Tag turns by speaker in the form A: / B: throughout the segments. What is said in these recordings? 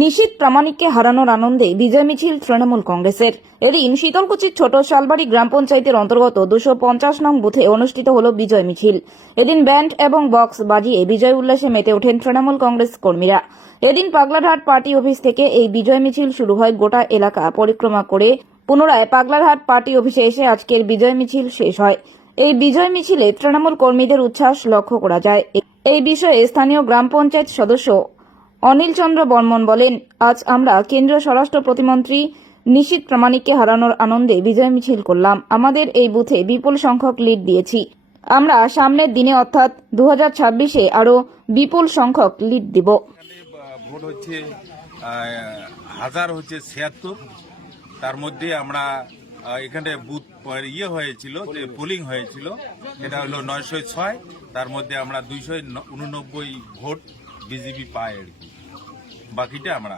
A: নিশীত প্রামাণিককে হারানোর আনন্দে বিজয় মিছিল তৃণমূল কংগ্রেসের। এদিন শীতলকুচির ছোট শালবাড়ি গ্রাম পঞ্চায়েতের অন্তর্গত দুশো পঞ্চাশ নং বুথে অনুষ্ঠিত হল বিজয় মিছিল। এদিন ব্যান্ড এবং বক্স বাজিয়ে বিজয় উল্লাসে মেতে ওঠেন তৃণমূল কংগ্রেস কর্মীরা। এদিন পাগলারহাট পার্টি অফিস থেকে এই বিজয় মিছিল শুরু হয় গোটা এলাকা পরিক্রমা করে। পুনরায় পাগলারহাট পার্টি অফিসে এসে আজকের বিজয় মিছিল শেষ হয়। এই বিজয় মিছিলে তৃণমূল কর্মীদের উচ্ছ্বাস লক্ষ্য করা যায়। এই বিষয়ে স্থানীয় গ্রাম পঞ্চায়েত সদস্য অনিল চন্দ্র বর্মন বলেন, আজ আমরা কেন্দ্রীয় স্বরাষ্ট্র প্রতিমন্ত্রী নিশীত প্রামাণিককে হারানোর আনন্দে বিজয় মিছিল করলাম। আমাদের এই বুথে বিপুল সংখ্যক লিড দিয়েছি। আমরা সামনের দিনে অর্থাৎ দু হাজার ছাব্বিশে আরও বিপুল সংখ্যক লিড দিব।
B: ভোট হচ্ছে হাজার হচ্ছে ছিয়াত্তর। তার মধ্যে আমরা এখানে বুথ ইয়ে হয়েছিল, যে পোলিং হয়েছিল, সেটা হলো নয়শো ছয়। তার মধ্যে আমরা দুইশো উননব্বই ভোট বিজেপি পায় আর কি। বাকিটা আমরা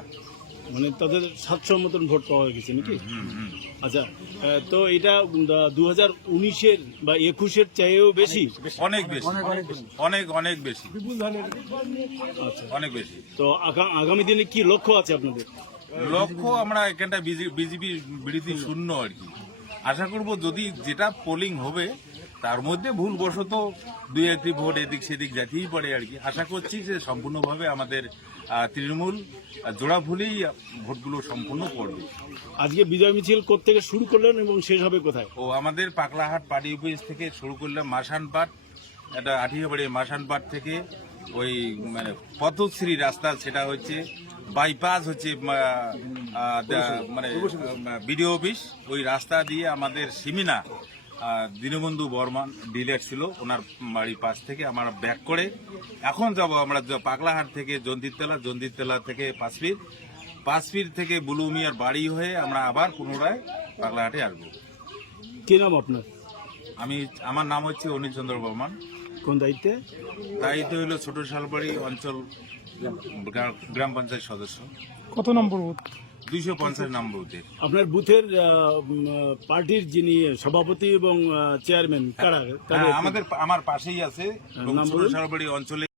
C: মানে তাদের সাতশো মতন ভোট পাওয়া গেছে নাকি?
B: হুম, হুম।
C: আচ্ছা তো এটা দু হাজার উনিশের বা একুশের চাইয়েও বেশি?
B: অনেক বেশি। অনেক অনেক বেশি।
C: আচ্ছা।
B: অনেক বেশি।
C: তো আগা- আগামী দিনে কি লক্ষ্য আছে আপনাদের?
B: লক্ষ্য আমরা এখানটা বিজেপি বিরোধী শূন্য আর কি। আশা করব যদি যেটা পোলিং হবে তার মধ্যে ভুলবশত দুই একটি ভোট এদিক সেদিক যেতেই পারে আর কি। আশা করছি যে সম্পূর্ণভাবে আমাদের তৃণমূল আহ, জোড়া ভুলেই ভোটগুলো সম্পূর্ণ করবে।
C: আজকে বিজয় মিছিল থেকে শুরু করলেন এবং শেষ হবে কোথায়?
B: ও আমাদের পাকলাহাট পার্টি অফিস থেকে শুরু করলাম মাসানপাট এটা আঠিয়াবাড়ি মাসানপাট থেকে ওই মানে পথশ্রী রাস্তা সেটা হচ্ছে বাইপাস হচ্ছে মানে বিডিও অফিস। ওই রাস্তা দিয়ে আমাদের সিমিনা দীনবন্ধু বর্মান ডিলার ছিল ওনার বাড়ির পাশ থেকে আমরা ব্যাক করে এখন যাব আমরা পাগলাহাট থেকে জন্দিরতলা জন্দিরতলা থেকে পাঁচফির পাঁচফির থেকে বুলুমিয়ার বাড়ি হয়ে আমরা আবার পুনরায় পাগলাহাটে আসব।
C: কি নাম আপনার?
B: আমি আমার নাম হচ্ছে অনিল চন্দ্র বর্মন।
C: কোন দায়িত্বে?
B: দায়িত্ব হলো ছোট শালবাড়ি অঞ্চল গ্রাম পঞ্চায়েত সদস্য।
D: কত নম্বর বুথ?
B: দুইশো পঞ্চাশ নম্বর বুথে
C: আপনার বুথের পার্টির যিনি সভাপতি এবং চেয়ারম্যান কারা?
B: হ্যাঁ, আমাদের আমার পাশেই আছে। শালবাড়ি অঞ্চলে